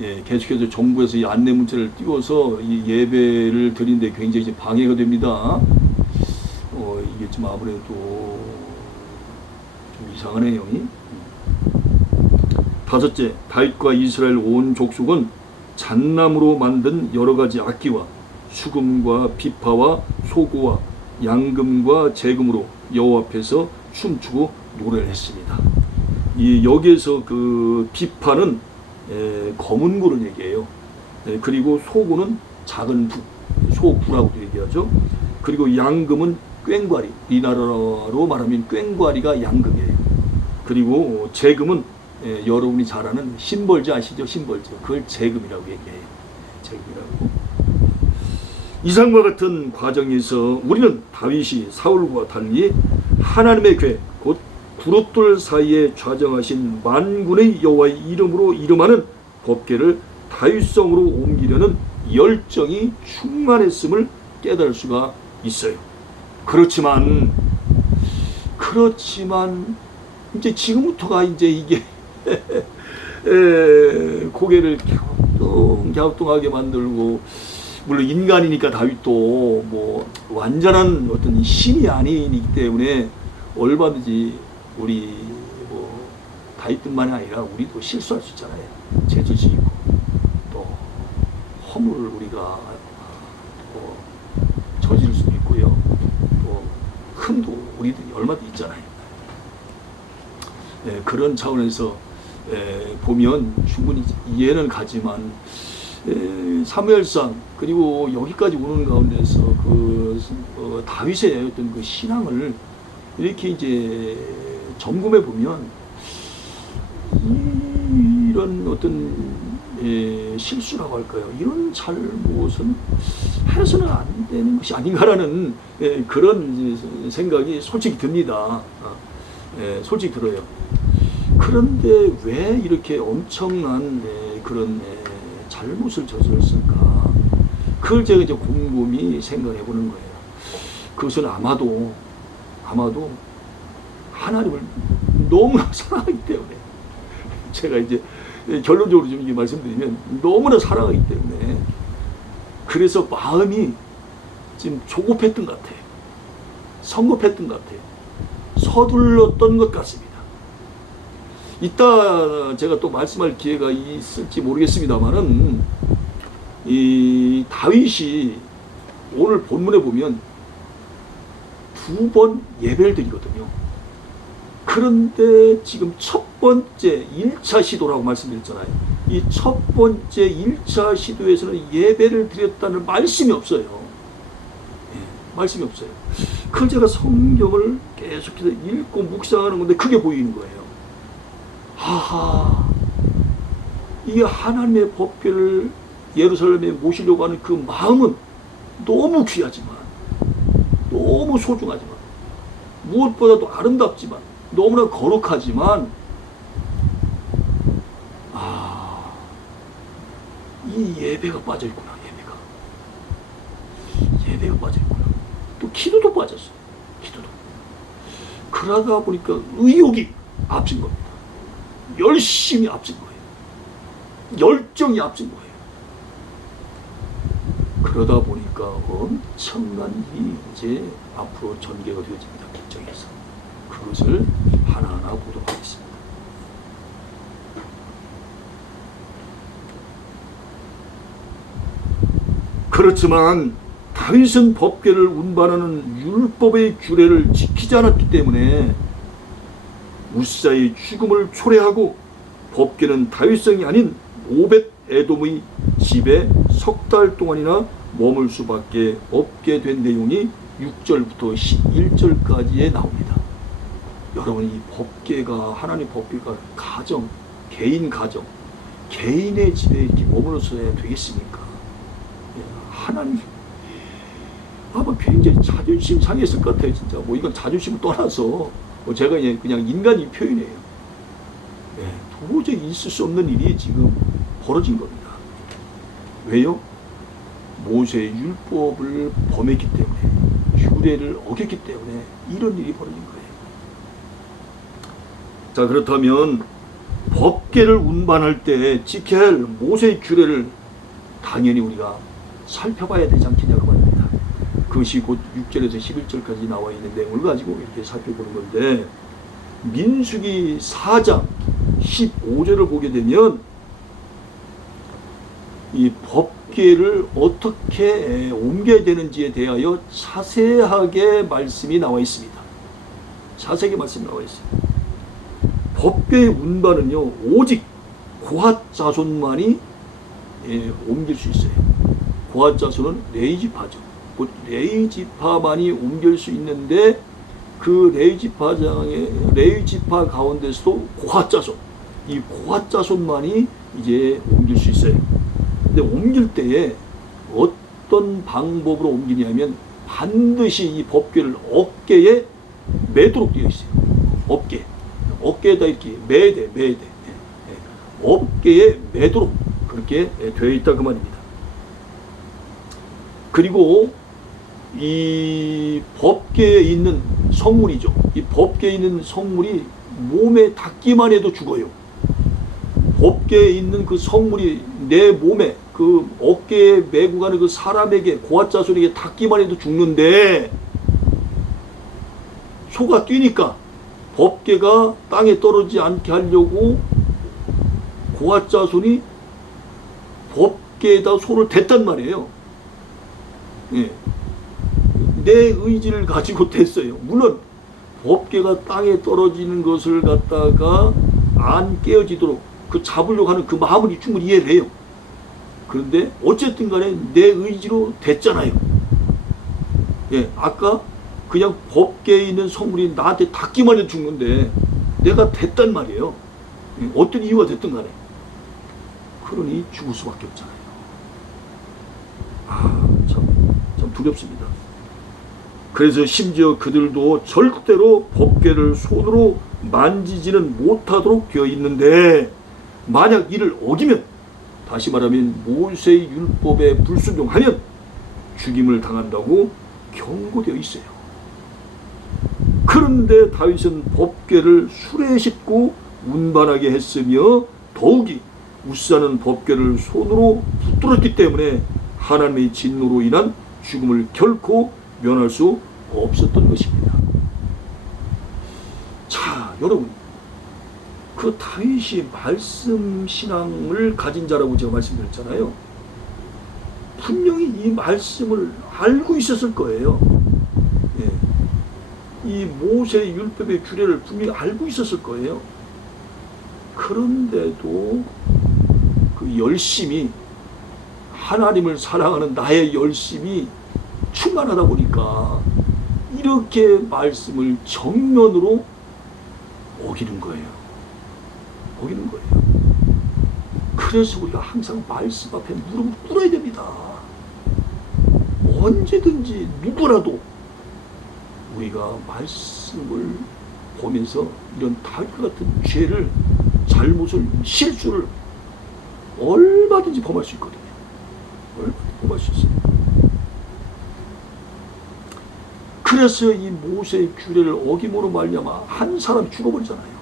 예, 계속해서 정부에서 이 안내 문자를 띄워서 이 예배를 드리는데 굉장히 이제 방해가 됩니다. 이게 좀 아무래도 좀 이상한 내용이. 다섯째, 다윗과 이스라엘 온 족속은 잣나무로 만든 여러 가지 악기와 수금과 비파와 소고와 양금과 재금으로 여호와 앞에서 춤추고 노래를 했습니다. 이 여기에서 그 비파는 검은 구를 얘기해요. 그리고 소구는 작은 부, 소구라고도 얘기하죠. 그리고 양금은 꽹과리, 우리나라로 말하면 꽹과리가 양금이에요. 그리고 재금은 여러분이 잘 아는 심벌즈 아시죠? 심벌즈. 그걸 재금이라고 얘기해요. 재금이라고. 이상과 같은 과정에서 우리는 다윗이 사울과 달리 하나님의 궤, 곧 구롯돌 사이에 좌정하신 만군의 여호와의 이름으로 이름하는 법궤를 다윗성으로 옮기려는 열정이 충만했음을 깨달을 수가 있어요. 그렇지만 이제 지금부터가 이제 이게 고개를 갸우뚱하게 만들고, 물론 인간이니까 다윗도 뭐 완전한 어떤 신이 아니기 때문에 얼마든지 우리 뭐 다윗뿐만이 아니라 우리도 실수할 수 있잖아요. 죄질수 있고 또 허물을 우리가 저지를 수도 있고요. 또 흠도 우리들이 얼마든지 있잖아요. 그런 차원에서 보면 충분히 이해는 가지만 사무엘상 그리고 여기까지 오는 가운데서 다윗의 어떤 그 신앙을 이렇게 이제 점검해 보면 이런 어떤 실수라고 할까요? 이런 잘못은 해서는 안 되는 것이 아닌가라는 그런 생각이 솔직히 듭니다. 솔직히 들어요. 그런데 왜 이렇게 엄청난 그런 잘못을 저질렀을까? 그걸 제가 이제 곰곰이 생각해 보는 거예요. 그것은 아마도 하나님을 너무나 사랑하기 때문에, 제가 이제 결론적으로 좀 말씀드리면 너무나 사랑하기 때문에 그래서 마음이 지금 조급했던 것 같아요. 성급했던 것 같아요. 서둘렀던 것 같습니다. 이따 제가 또 말씀할 기회가 있을지 모르겠습니다만은 이 다윗이 오늘 본문에 보면 2번 예배를 드리거든요. 그런데 지금 첫 번째 1차 시도라고 말씀드렸잖아요. 이 첫 번째 1차 시도에서는 예배를 드렸다는 말씀이 없어요. 말씀이 없어요. 그걸 제가 성경을 계속해서 읽고 묵상하는 건데 그게 보이는 거예요. 하하, 이게 하나님의 법궤를 예루살렘에 모시려고 하는 그 마음은 너무 귀하지만, 너무 소중하지만, 무엇보다도 아름답지만, 너무나 거룩하지만, 이 예배가 빠져있구나. 예배가 빠져있구나. 또 기도도 빠졌어요. 기도도. 그러다 보니까 의욕이 앞진 겁니다. 열심히 앞진 거예요. 열정이 앞진 거예요. 그러다 보니까 엄청난 일이 이제 앞으로 전개가 되어집니다. 국정에서. 그것을 하나하나 보도록 하겠습니다. 그렇지만 다윗은 법궤를 운반하는 율법의 규례를 지키지 않았기 때문에 우시아의 죽음을 초래하고 법궤는 다윗성이 아닌 오벳 에돔의 집에 석 달 동안이나 머물 수밖에 없게 된 내용이 6절부터 11절까지에 나옵니다. 여러분, 이 법궤가, 하나님 법궤가 개인 가정, 개인의 집에 이렇게 머물러서야 되겠습니까? 하나님 아마 굉장히 자존심 상했을 것 같아요. 진짜 뭐 이건 자존심을 떠나서 제가 그냥 인간이 표현해요. 도저히 있을 수 없는 일이 지금 벌어진 겁니다. 왜요? 모세의 율법을 범했기 때문에, 규례를 어겼기 때문에 이런 일이 벌어진 거예요. 자, 그렇다면 법궤를 운반할 때 지켜야 할 모세의 규례를 당연히 우리가 살펴봐야 되지 않겠냐고 말입니다. 그것이 곧 6절에서 11절까지 나와 있는 내용을 가지고 이렇게 살펴보는 건데, 민수기 4장 15절을 보게 되면 이 법궤를 어떻게 옮겨야 되는지에 대하여 자세하게 말씀이 나와 있습니다. 자세하게 말씀이 나와 있습니다. 법궤의 운반은요, 오직 고핫 자손만이 옮길 수 있어요. 고핫 자손은 레위 지파죠. 곧 레위 지파만이 옮길 수 있는데, 그 레위 지파 가운데서도 고핫 자손, 이 고핫 자손만이 이제 옮길 수 있어요. 근데 옮길 때에 어떤 방법으로 옮기냐면 반드시 이 법궤를 어깨에 매도록 되어 있어요. 어깨에다 이렇게 매야 돼. 어깨에 매도록 그렇게 되어 있다 그 말입니다. 그리고 이 법궤에 있는 성물이죠. 이 법궤에 있는 성물이 몸에 닿기만 해도 죽어요. 법궤에 있는 그 성물이 내 몸에, 그 어깨에 메고 가는 그 사람에게, 고핫 자손에게 닿기만 해도 죽는데, 소가 뛰니까 법궤가 땅에 떨어지지 않게 하려고 고핫 자손이 법궤에다 손을 댔단 말이에요. 예. 내 의지를 가지고 댔어요. 물론 법궤가 땅에 떨어지는 것을 갖다가 안 깨어지도록 그 잡으려고 하는 그 마음을 충분히 이해를 해요. 그런데 어쨌든 간에 내 의지로 됐잖아요. 예, 아까 그냥 법궤에 있는 성물이 나한테 닿기만 해도 죽는데 내가 됐단 말이에요. 예, 어떤 이유가 됐든 간에. 그러니 죽을 수밖에 없잖아요. 참 두렵습니다. 그래서 심지어 그들도 절대로 법궤를 손으로 만지지는 못하도록 되어 있는데, 만약 이를 어기면, 다시 말하면 모세의 율법에 불순종하면 죽임을 당한다고 경고되어 있어요. 그런데 다윗은 법궤를 수레에 싣고 운반하게 했으며, 더욱이 우사는 법궤를 손으로 붙들었기 때문에 하나님의 진노로 인한 죽음을 결코 면할 수 없었던 것입니다. 자, 여러분, 그 다윗이 말씀 신앙을 가진 자라고 제가 말씀드렸잖아요. 분명히 이 말씀을 알고 있었을 거예요. 예. 이 모세의 율법의 규례를 분명히 알고 있었을 거예요. 그런데도 그 열심이, 하나님을 사랑하는 나의 열심이 충만하다 보니까 이렇게 말씀을 정면으로 어기는 거예요. 그래서 우리가 항상 말씀 앞에 무릎을 꿇어야 됩니다. 언제든지 누구라도 우리가 말씀을 보면서 이런 다윗 같은 죄를, 잘못을, 실수를 얼마든지 범할 수 있거든요. 범할 수 있어요. 그래서 이 모세의 규례를 어김으로 말미암아 한 사람이 죽어버리잖아요.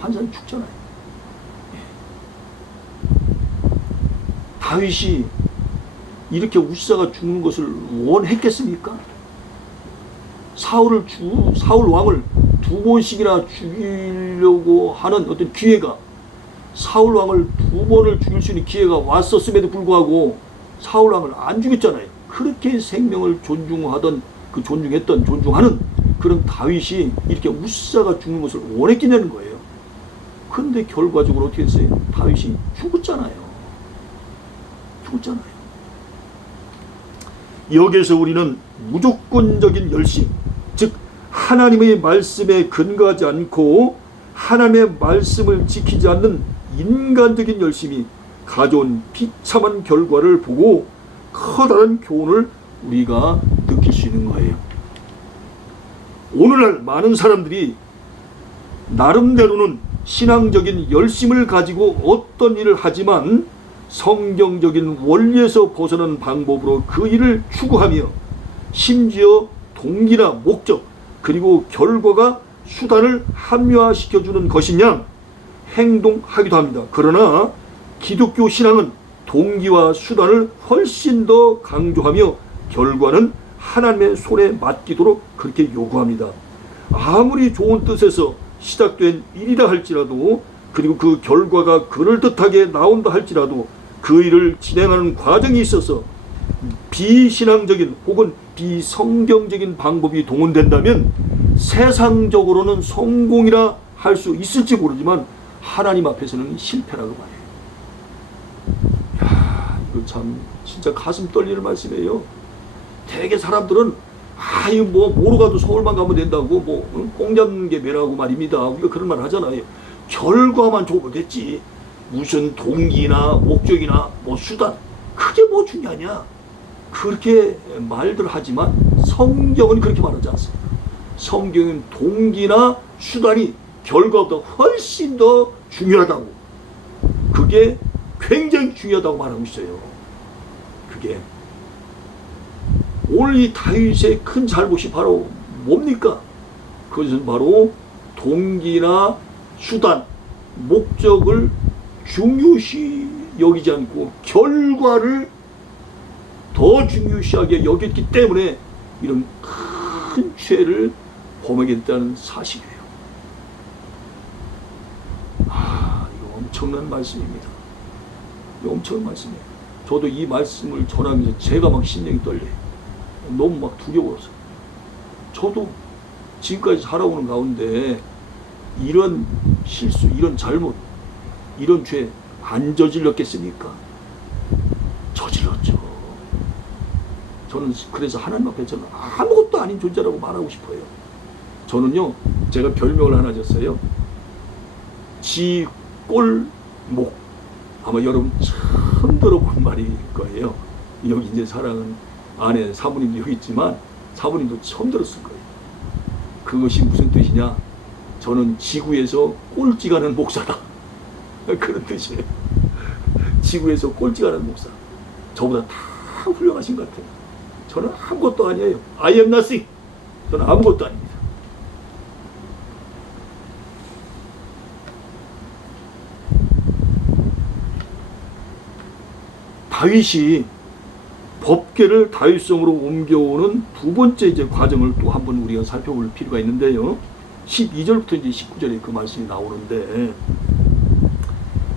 한 사람이 죽잖아요. 다윗이 이렇게 우사가 죽는 것을 원했겠습니까? 사울 왕을 두 번씩이나 죽이려고 하는 어떤 기회가, 사울 왕을 두 번을 죽일 수 있는 기회가 왔었음에도 불구하고 사울 왕을 안 죽였잖아요. 그렇게 생명을 존중하는 그런 다윗이 이렇게 우사가 죽는 것을 원했겠냐는 거예요. 그런데 결과적으로 어떻게 했어요? 다윗이 죽었잖아요. 여기에서 우리는 무조건적인 열심, 즉 하나님의 말씀에 근거하지 않고 하나님의 말씀을 지키지 않는 인간적인 열심이 가져온 비참한 결과를 보고 커다란 교훈을 우리가 느낄 수 있는 거예요. 오늘날 많은 사람들이 나름대로는 신앙적인 열심을 가지고 어떤 일을 하지만 성경적인 원리에서 벗어난 방법으로 그 일을 추구하며 심지어 동기나 목적 그리고 결과가 수단을 합리화시켜주는 것이냐 행동하기도 합니다. 그러나 기독교 신앙은 동기와 수단을 훨씬 더 강조하며 결과는 하나님의 손에 맡기도록 그렇게 요구합니다. 아무리 좋은 뜻에서 시작된 일이라 할지라도, 그리고 그 결과가 그럴듯하게 나온다 할지라도 그 일을 진행하는 과정에 있어서 비신앙적인 혹은 비성경적인 방법이 동원된다면 세상적으로는 성공이라 할 수 있을지 모르지만 하나님 앞에서는 실패라고 말해요. 야, 이거 참 진짜 가슴 떨리는 말씀이에요. 대개 사람들은 이거 뭐로 가도 서울만 가면 된다고 꽁장개매라고 말입니다. 우리가 그런 말 하잖아요. 결과만 좋으면 됐지. 무슨 동기나 목적이나 수단 그게 뭐 중요하냐. 그렇게 말들 하지만 성경은 그렇게 말하지 않습니다. 성경은 동기나 수단이 결과보다 훨씬 더 중요하다고, 그게 굉장히 중요하다고 말하고 있어요. 그게 오늘 이 다윗의 큰 잘못이 바로 뭡니까? 그것은 바로 동기나 수단, 목적을 중요시 여기지 않고 결과를 더 중요시하게 여겼기 때문에 이런 큰 죄를 범하게 됐다는 사실이에요. 이거 엄청난 말씀입니다. 이거 엄청난 말씀이에요. 저도 이 말씀을 전하면서 제가 막 심령이 떨려요. 너무 막 두려워서. 저도 지금까지 살아오는 가운데 이런 실수, 이런 잘못, 이런 죄 안 저질렀겠습니까? 저질렀죠. 저는 그래서 하나님 앞에 저는 아무것도 아닌 존재라고 말하고 싶어요. 저는요, 제가 별명을 하나 줬어요. 지꼴목. 아마 여러분 처음 들어본 말일 거예요. 여기 이제 사랑하는 아내 사모님도 여기 있지만 사모님도 처음 들었을 거예요. 그것이 무슨 뜻이냐? 저는 지구에서 꼴찌가는 목사다. 그런 뜻이에요. 지구에서 꼴찌가는 목사. 저보다 다 훌륭하신 것 같아요. 저는 아무것도 아니에요. I am nothing. 저는 아무것도 아닙니다. 다윗이 법궤를 다윗성으로 옮겨오는 두 번째 이제 과정을 또 한번 우리가 살펴볼 필요가 있는데요. 12절부터 이제 19절에 그 말씀이 나오는데,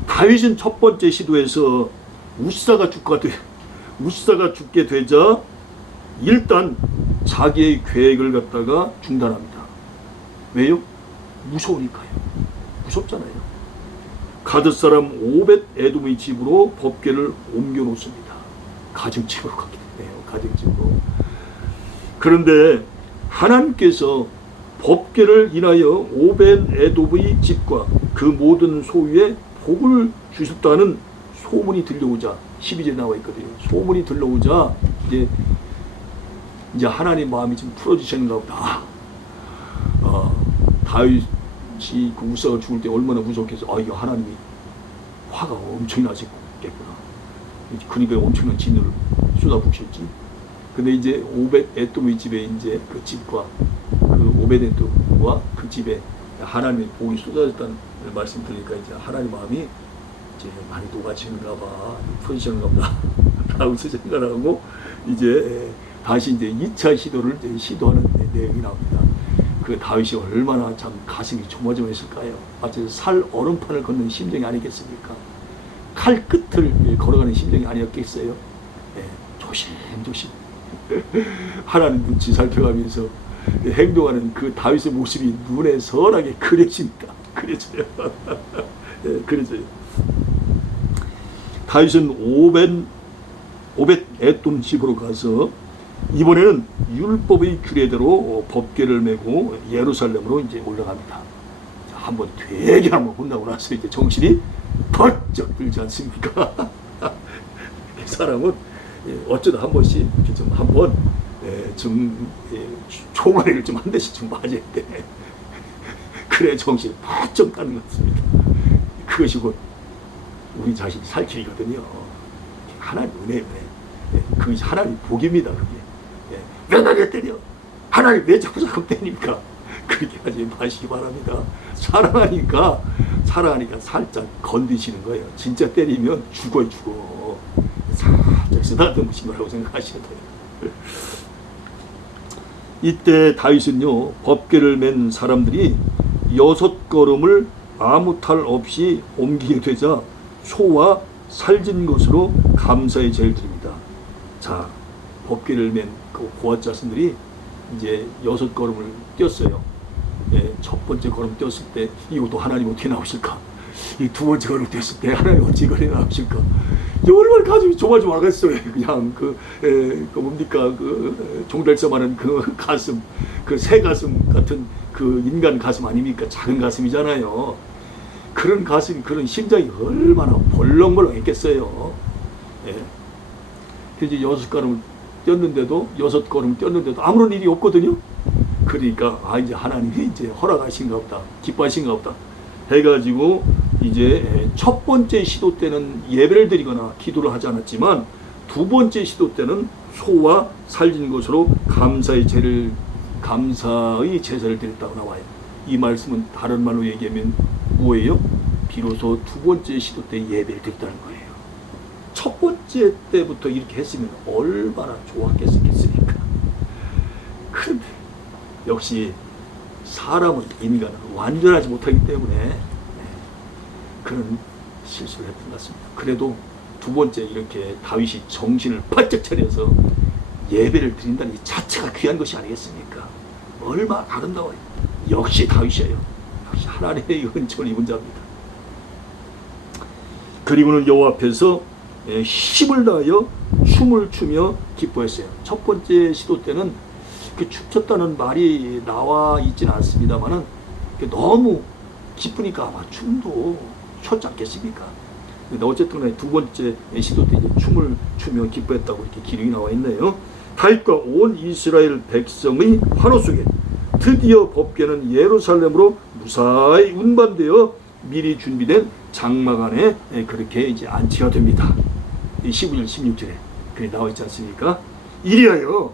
다윗은 첫 번째 시도에서 우시다가 죽게 되자 일단 자기의 계획을 갖다가 중단합니다. 왜요? 무서우니까요. 무섭잖아요. 가드 사람 오벳 에돔의 집으로 법궤를 옮겨 놓습니다. 가정집으로 가게 되네요. 가정집으로. 그런데 하나님께서 법궤를 인하여 오벳 에돔의 집과 그 모든 소유에 복을 주셨다는 소문이 들려오자, 12절에 나와 있거든요. 소문이 들려오자 이제 하나님 마음이 좀 풀어지시는가 보다. 다윗이 그 우사가 죽을 때 얼마나 무섭겠어. 이거 하나님이 화가 엄청나셨겠구나. 그러니까 엄청난 진노를 쏟아부으셨지. 근데 이제 오벳 에돔의 집에 이제 그 집과 그 오벳 에돔과 그 집에 하나님의 복이 쏟아졌다는 말씀 들으니까 이제 하나님 마음이 이제 많이 녹아지는가 봐, 풀어지는가 보다. 다윗을 생각하고 이제 다시 이제 2차 시도를 이제 시도하는 내용이 나옵니다. 그 다윗이 얼마나 참 가슴이 조마조마했을까요? 마치 살 얼음판을 걷는 심정이 아니겠습니까? 칼 끝을 걸어가는 심정이 아니었겠어요? 조심조심 하나님 눈치 살펴가면서 행동하는 그 다윗의 모습이 눈에 선하게 그려집니다. 그려져요. 그려져요. 다윗은 오벳 에돔 집으로 가서 이번에는 율법의 규례대로 법궤를 메고 예루살렘으로 이제 올라갑니다. 한번 되게 한번 혼나고 나서 이제 정신이 번쩍 들지 않습니까? 사람은 어쩌다 한 번씩 이렇게 좀 한번 총알을 좀 한 대씩 좀 맞아야 돼. 그래 정신이 번쩍 가는 것 같습니다. 그것이 곧 우리 자신이 살 길이거든요. 하나님 은혜. 그것이 하나님 복입니다. 그게. 왜 나를 때려? 하나님 왜 자꾸 때립니까? 그렇게 하지 마시기 바랍니다. 사랑하니까 살짝 건드시는 거예요. 진짜 때리면 죽어. 살짝 쓰다듬으신 거라고 생각하셔야 돼요. 이때 다윗은요, 법궤를 맨 사람들이 6걸음을 아무 탈 없이 옮기게 되자 소와 살진 것으로 감사의 제를 드립니다. 자, 법궤를 맨 그 고아 자손들이 이제 6걸음을 뛰었어요. 예, 첫 번째 걸음 뛰었을 때 이것도 하나님 어떻게 나오실까? 이 두 번째 걸음 뛰었을 때 하나님 어떻게 걸음 나오실까? 얼마나 가슴이 조마조마하겠어요. 그냥 뭡니까 종달섬하는 그 가슴, 그 새 가슴 같은 그 인간 가슴 아닙니까? 작은 가슴이잖아요. 그런 가슴, 그런 심장이 얼마나 벌렁벌렁했겠어요. 예. 이제 6걸음을 뛰었는데도 6걸음 뛰었는데도 아무런 일이 없거든요. 그러니까 이제 하나님이 이제 허락하신가 보다, 기뻐하신가 보다 해가지고 이제 첫 번째 시도 때는 예배를 드리거나 기도를 하지 않았지만 두 번째 시도 때는 소와 살진 것으로 감사의 제사를 드렸다고 나와요. 이 말씀은 다른 말로 얘기하면 뭐예요? 비로소 두 번째 시도 때 예배를 드렸다는 거예요. 첫 번째 때부터 이렇게 했으면 얼마나 좋았겠습니까? 그런데 역시 사람은, 인간은 완전하지 못하기 때문에 그런 실수를 했던 것 같습니다. 그래도 두 번째 이렇게 다윗이 정신을 바짝 차려서 예배를 드린다는 이 자체가 귀한 것이 아니겠습니까? 얼마나 아름다워요. 역시 다윗이에요. 역시 하나님의 은총을 입은 자입니다. 그리고는 여호와 앞에서 힘을 다하여 춤을 추며 기뻐했어요. 첫 번째 시도 때는 춤췄다는 말이 나와 있지는 않습니다만은 너무 기쁘니까 아마 춤도 췄지 않겠습니까? 근데 어쨌든 두 번째 시도 때 이제 춤을 추며 기뻐했다고 이렇게 기록이 나와 있네요. 다윗과 온 이스라엘 백성의 환호 속에 드디어 법궤는 예루살렘으로 무사히 운반되어 미리 준비된 장막 안에 그렇게 이제 안치가 됩니다. 15절 16절에 그게 나와 있지 않습니까? 이리하여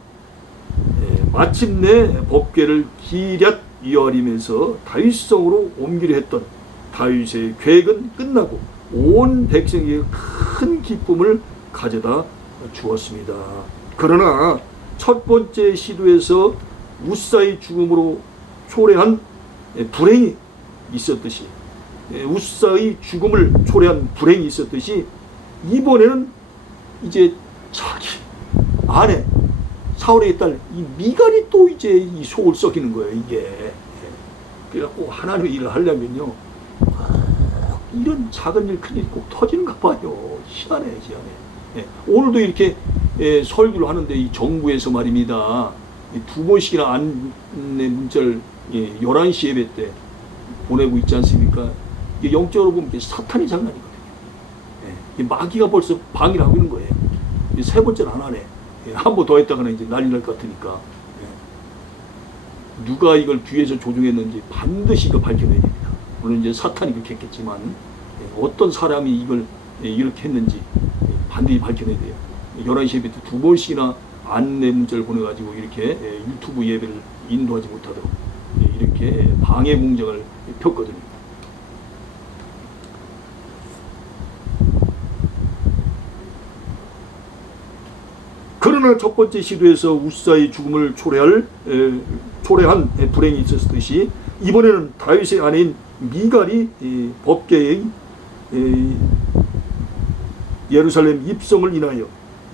마침내 법궤를 기럇 여림에서 다윗성으로 옮기려 했던 다윗의 계획은 끝나고 온 백성에게 큰 기쁨을 가져다 주었습니다. 그러나 첫 번째 시도에서 우사의 죽음으로 초래한 불행이 있었듯이, 우사의 죽음을 초래한 불행이 있었듯이 이번에는 이제 자기 아내 사울의 딸 이 미갈이 또 이제 이 속을 썩이는 거예요. 이게 그래갖고 하나님의 일을 하려면요 이런 작은 일 큰 일이 꼭 터지는가 봐요. 희한해. 오늘도 이렇게 설교를 하는데 이 정부에서 말입니다. 두 번씩이나 안내 문자를 11시 예배 때 보내고 있지 않습니까? 이게 영적으로 보면 사탄이 장난이거든요. 마귀가 벌써 방해를 하고 있는 거예요. 세 번째는 안 하네. 한 번 더 했다가는 이제 난리 날 것 같으니까. 누가 이걸 뒤에서 조종했는지 반드시 이거 밝혀내야 됩니다. 물론 이제 사탄이 그렇게 했겠지만 어떤 사람이 이걸 이렇게 했는지 반드시 밝혀내야 돼요. 11시 예배 때 두 번씩이나 안내 문자를 보내가지고 이렇게 유튜브 예배를 인도하지 못하도록 이렇게 방해 공작을 폈거든요. 그러나 첫 번째 시도에서 우사의 죽음을 초래한 불행이 있었듯이 이번에는 다윗의 아내인 미갈이 법궤의 예루살렘 입성을 인하여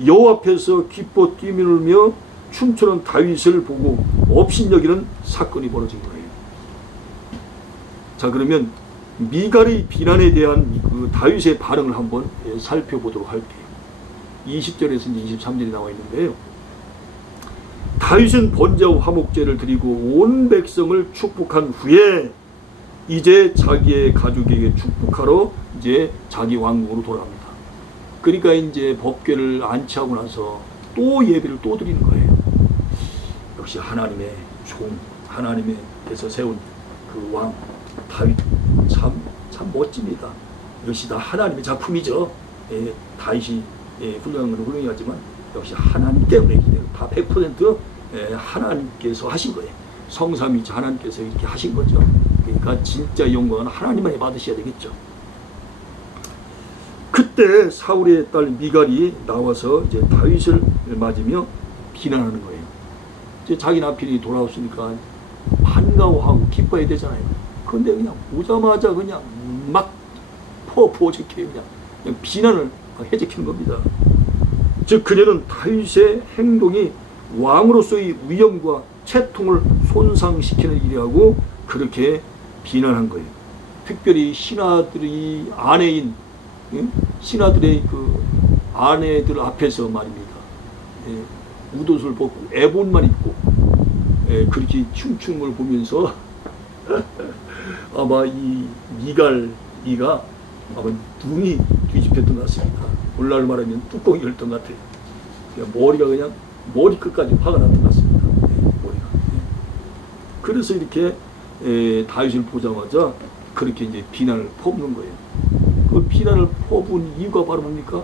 여호와 앞에서 기뻐 뛰놀며 춤추는 다윗을 보고 업신여기는 사건이 벌어진 거예요. 자, 그러면 미갈의 비난에 대한 그 다윗의 반응을 한번 살펴보도록 할게요. 20절에서 이제 23절이 나와 있는데요. 다윗은 번제와 화목제를 드리고 온 백성을 축복한 후에 이제 자기의 가족에게 축복하러 이제 자기 왕국으로 돌아갑니다. 그러니까 이제 법궤를 안치하고 나서 또 예배를 또 드리는 거예요. 역시 하나님의 종, 하나님께서 세운 그 왕 다윗 참 멋집니다. 역시 다 하나님의 작품이죠. 다윗이 훌륭한 건 훌륭하지만 역시 하나님 때문에 다 100% 하나님께서 하신 거예요. 성삼위이신 하나님께서 이렇게 하신 거죠. 그러니까 진짜 영광은 하나님만이 받으셔야 되겠죠. 그때 사울의 딸 미갈이 나와서 이제 다윗을 맞으며 비난하는 거예요. 이제 자기 남편이 돌아왔으니까 반가워하고 기뻐해야 되잖아요. 그런데 그냥 오자마자 그냥 막 포저케 그냥 비난을 해제키는 겁니다. 즉 그녀는 다윗의 행동이 왕으로서의 위엄과 채통을 손상시키는 일이라고 그렇게 비난한 거예요. 특별히 신하들의 아내인 신하들의 그 아내들 앞에서 말입니다. 웃옷을 벗고 에봇만 입고 그렇게 춤추는 걸 보면서 아마 이 미갈이가 아마 눈이 뒤집혔던 것 같습니다. 오늘날 말하면 뚜껑이 열던 것 같아요. 머리가 그냥 머리끝까지 화가 났던 것 같습니다. 머리가. 그래서 이렇게 다윗을 보자마자 그렇게 이제 비난을 퍼붓는 거예요. 그 비난을 퍼부은 이유가 바로 뭡니까?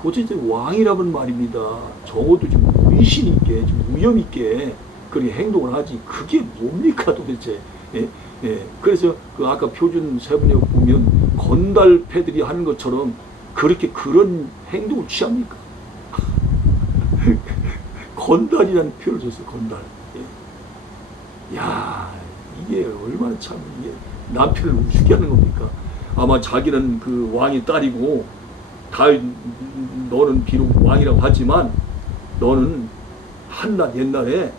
도대체 왕이라는 말입니다. 적어도 좀 의신 있게, 좀 위험 있게 그렇게 행동을 하지. 그게 뭡니까 도대체? 그래서 그 아까 표준 세번역 보면 건달패들이 하는 것처럼 그렇게 그런 행동을 취합니까? 건달이라는 표현을 줬어요. 건달. 야, 이게 얼마나 참 이게 남편을 우습게 하는 겁니까? 아마 자기는 그 왕의 딸이고 다윗 너는 비록 왕이라고 하지만 너는 한낱 옛날에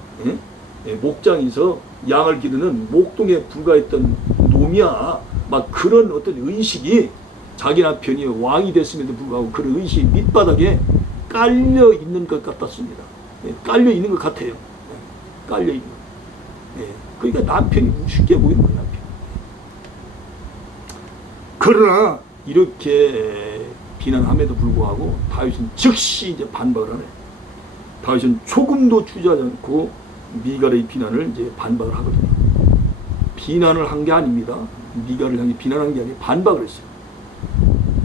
목장에서 양을 기르는 목동에 불과했던 놈이야. 막 그런 어떤 의식이 자기 남편이 왕이 됐음에도 불구하고 그런 의식이 밑바닥에 깔려 있는 것 같았습니다. 깔려 있는 것 같아요. 깔려 있는. 그러니까 남편이 우습게 보이는 거예요. 남편. 그러나 이렇게 비난함에도 불구하고 다윗은 즉시 이제 반박을 하네. 다윗은 조금도 주저하지 않고 미갈의 비난을 이제 반박을 하거든요. 비난을 한 게 아닙니다. 미갈을 향해 비난한 게 아니라 반박을 했어요.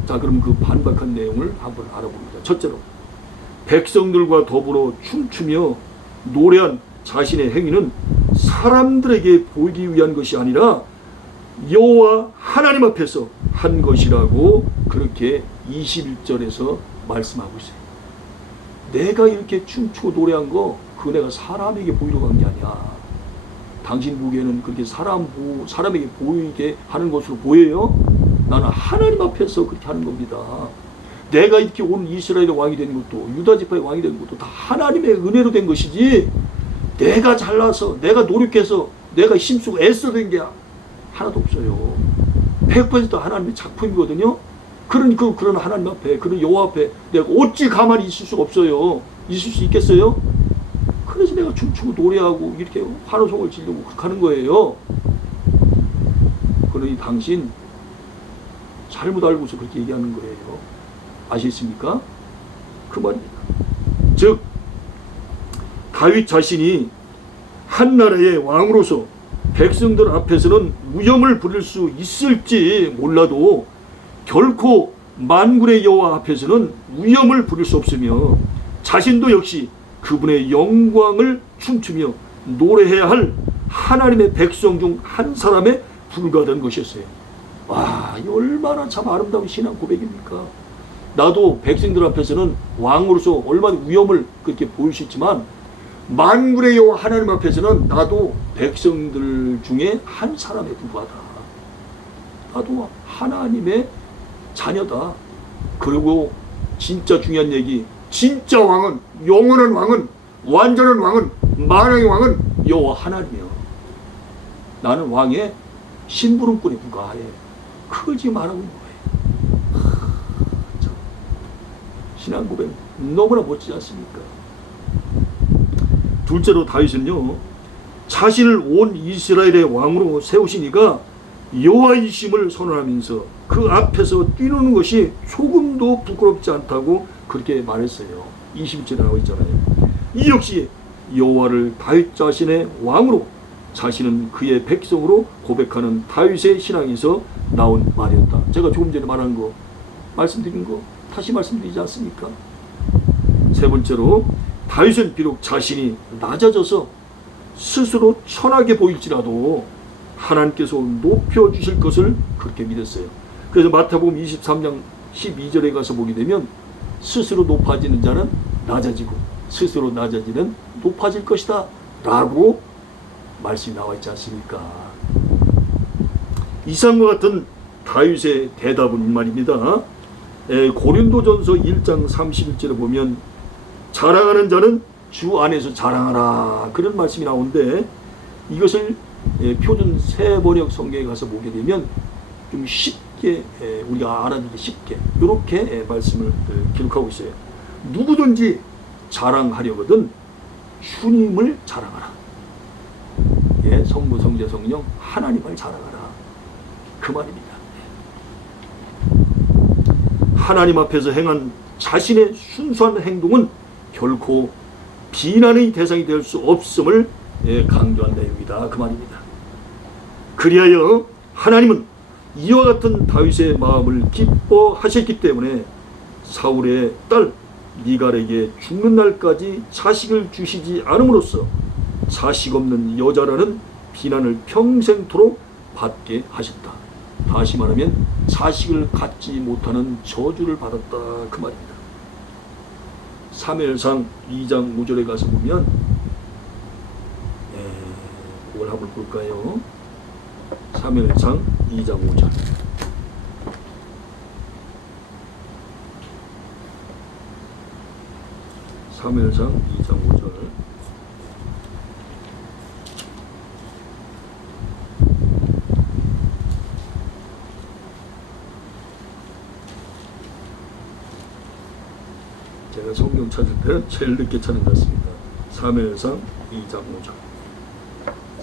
자, 그럼 그 반박한 내용을 한번 알아봅니다. 첫째로, 백성들과 더불어 춤추며 노래한 자신의 행위는 사람들에게 보이기 위한 것이 아니라 여호와 하나님 앞에서 한 것이라고 그렇게 21절에서 말씀하고 있어요. 내가 이렇게 춤추고 노래한 거 그거 내가 사람에게 보이려고 한 게 아니야. 당신 보기에는 그렇게 사람에게 보이게 하는 것으로 보여요? 나는 하나님 앞에서 그렇게 하는 겁니다. 내가 이렇게 온 이스라엘의 왕이 된 것도 유다 지파의 왕이 된 것도 다 하나님의 은혜로 된 것이지 내가 잘나서 내가 노력해서 내가 힘쓰고 애써 된 게 하나도 없어요. 100% 하나님의 작품이거든요. 그런 하나님 앞에, 그런 여호와 앞에 내가 어찌 가만히 있을 수가 없어요. 있을 수 있겠어요? 그래서 내가 춤추고 노래하고 이렇게 환호성을 지르고 그렇게 하는 거예요. 그러니 당신 잘못 알고서 그렇게 얘기하는 거예요. 아시겠습니까? 그 말입니다. 즉 다윗 자신이 한 나라의 왕으로서 백성들 앞에서는 위엄을 부릴 수 있을지 몰라도 결코 만군의 여호와 앞에서는 위엄을 부릴 수 없으며 자신도 역시 그분의 영광을 춤추며 노래해야 할 하나님의 백성 중 한 사람에 불과하던 것이었어요. 와, 이 얼마나 참 아름다운 신앙 고백입니까? 나도 백성들 앞에서는 왕으로서 얼마나 위엄을 그렇게 보일 수 있지만 만군의 여호와 하나님 앞에서는 나도 백성들 중에 한 사람에 불과하다. 나도 하나님의 자녀다. 그리고 진짜 중요한 얘기, 진짜 왕은, 영원한 왕은, 완전한 왕은, 만왕의 왕은 여호와 하나님이요. 나는 왕의 심부름꾼에 불과해. 그걸 지금 말하고 있는 거예요. 신앙 고백 너무나 멋지지 않습니까? 둘째로 다윗은요, 자신을 온 이스라엘의 왕으로 세우시니까 여호와이심을 선언하면서 그 앞에서 뛰노는 것이 조금도 부끄럽지 않다고 그렇게 말했어요. 20절에 나와 있잖아요. 이 역시 여호와를 다윗 자신의 왕으로 자신은 그의 백성으로 고백하는 다윗의 신앙에서 나온 말이었다. 제가 조금 전에 말한 거, 말씀드린 거 다시 말씀드리지 않습니까? 세 번째로 다윗은 비록 자신이 낮아져서 스스로 천하게 보일지라도 하나님께서 높여주실 것을 그렇게 믿었어요. 그래서 마태복음 23장 12절에 가서 보게 되면 스스로 높아지는 자는 낮아지고 스스로 낮아지는 높아질 것이다 라고 말씀이 나와 있지 않습니까? 이상과 같은 다윗의 대답은 이 말입니다. 고린도전서 1장 31절에 보면 자랑하는 자는 주 안에서 자랑하라 그런 말씀이 나오는데 이것을 표준 새번역 성경에 가서 보게 되면 좀 쉽게 우리가 알아듣기 쉽게 이렇게 말씀을 기록하고 있어요. 누구든지 자랑하려거든 주님을 자랑하라. 성부 성자 성령 하나님을 자랑하라 그 말입니다. 하나님 앞에서 행한 자신의 순수한 행동은 결코 비난의 대상이 될 수 없음을 강조한 내용이다 그 말입니다. 그리하여 하나님은 이와 같은 다윗의 마음을 기뻐하셨기 때문에 사울의 딸 미갈에게 죽는 날까지 자식을 주시지 않음으로써 자식 없는 여자라는 비난을 평생토록 받게 하셨다. 다시 말하면 자식을 갖지 못하는 저주를 받았다 그 말입니다. 사무엘상 2장 5절에 가서 보면 그걸 한번 볼까요? 사무엘상 2장 5절. 사무엘상 2장 5절. 제가 성경 찾을 때는 제일 늦게 찾는 것 같습니다. 사무엘상 2장 5절.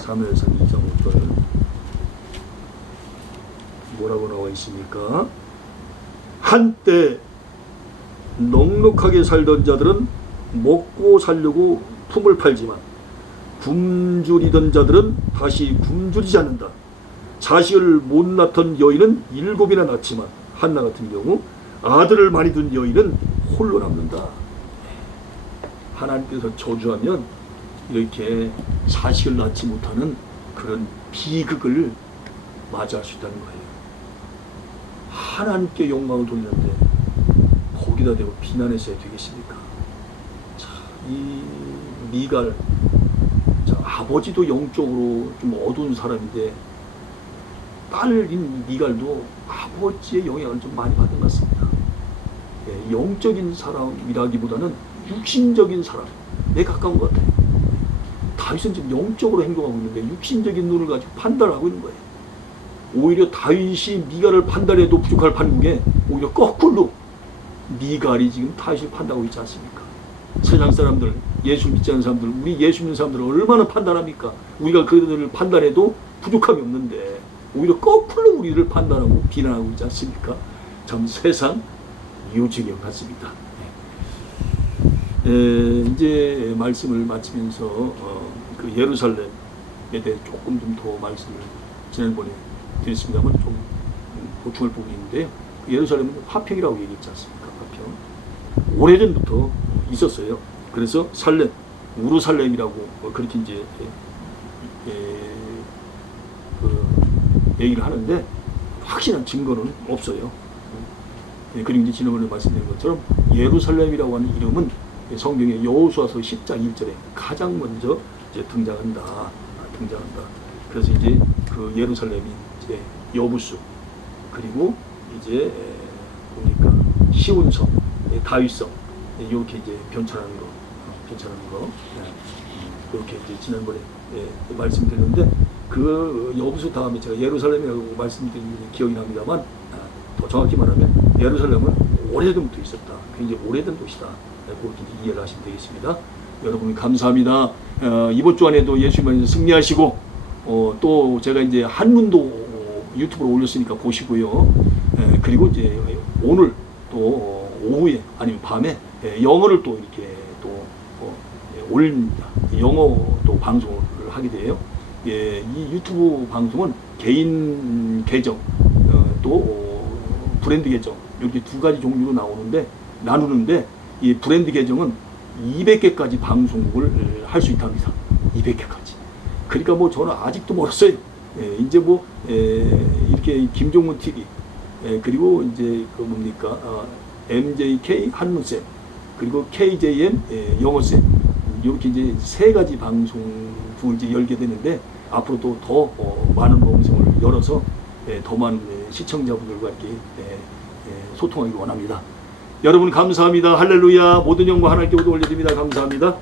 사무엘상 2장 5절. 뭐라고 나와 있습니까? 한때 넉넉하게 살던 자들은 먹고 살려고 품을 팔지만 굶주리던 자들은 다시 굶주리지 않는다. 자식을 못 낳던 여인은 7이나 낳지만 한나 같은 경우 아들을 많이 둔 여인은 홀로 남는다. 하나님께서 저주하면 이렇게 자식을 낳지 못하는 그런 비극을 맞이할 수 있다는 거예요. 하나님께 영광을 돌리는데 거기다 대고 비난했어야 되겠습니까? 자, 이 미갈, 자, 아버지도 영적으로 좀 어두운 사람인데 딸인 미갈도 아버지의 영향을 좀 많이 받은 것 같습니다. 영적인 사람이라기보다는 육신적인 사람에 가까운 것 같아요. 다윗은 지금 영적으로 행동하고 있는데 육신적인 눈을 가지고 판단하고 있는 거예요. 오히려 다윗이 미갈을 판단해도 부족할 판국에 오히려 거꾸로 미갈이 지금 다윗을 판단하고 있지 않습니까? 세상 사람들, 예수 믿지 않는 사람들, 우리 예수 믿는 사람들을 얼마나 판단합니까? 우리가 그들을 판단해도 부족함이 없는데 오히려 거꾸로 우리를 판단하고 비난하고 있지 않습니까? 참 세상 요지경 같습니다. 이제 말씀을 마치면서 그 예루살렘에 대해 조금 좀 더 말씀을 지난번에 드렸습니다만 좀 보충할 부분이 있는데요. 예루살렘은 화평이라고 얘기했지 않습니까? 화평. 오래전부터 있었어요. 그래서 살렘, 우르살렘이라고 그렇게 이제 얘기를 하는데 확실한 증거는 없어요. 그리고 이제 지난번에 말씀드린 것처럼 예루살렘이라고 하는 이름은 성경의 여호수아서 10장 1절에 가장 먼저 이제 등장한다. 그래서 이제 그 예루살렘이 이제 여부수 그리고 이제 보니까 시온성, 다윗성 이렇게 이제 변천하는 거 그렇게 이제 지난번에 말씀드렸는데 그 여부수 다음에 제가 예루살렘이라고 말씀드린 기억이 납니다만 더 정확히 말하면 예루살렘은 오래전부터 있었다. 굉장히 오래된 도시다. 그렇게 이해를 하시면 되겠습니다. 여러분 감사합니다. 이번 주 안에도 예수님께서 승리하시고 또 제가 이제 한문도 유튜브로 올렸으니까 보시고요. 그리고 이제 오늘 또 오후에 아니면 밤에 영어를 또 이렇게 또 올립니다. 영어 또 방송을 하게 돼요. 이 유튜브 방송은 개인 계정 또 브랜드 계정 이렇게 두 가지 종류로 나누는데 이 브랜드 계정은 200개까지 방송국을 할 수 있답니다. 200개까지. 그러니까 뭐 저는 아직도 멀었어요. 이제 뭐 이렇게 김종문 TV, 그리고 이제 그 뭡니까 MJK 한문쌤, 그리고 KJM 영어쌤, 이렇게 이제 세 가지 방송국을 이제 열게 되는데 앞으로 또 더 많은 방송을 열어서 더 많은 시청자분들과 이렇게 소통하기 원합니다. 여러분 감사합니다. 할렐루야. 모든 영광 하나님께 올려드립니다. 감사합니다.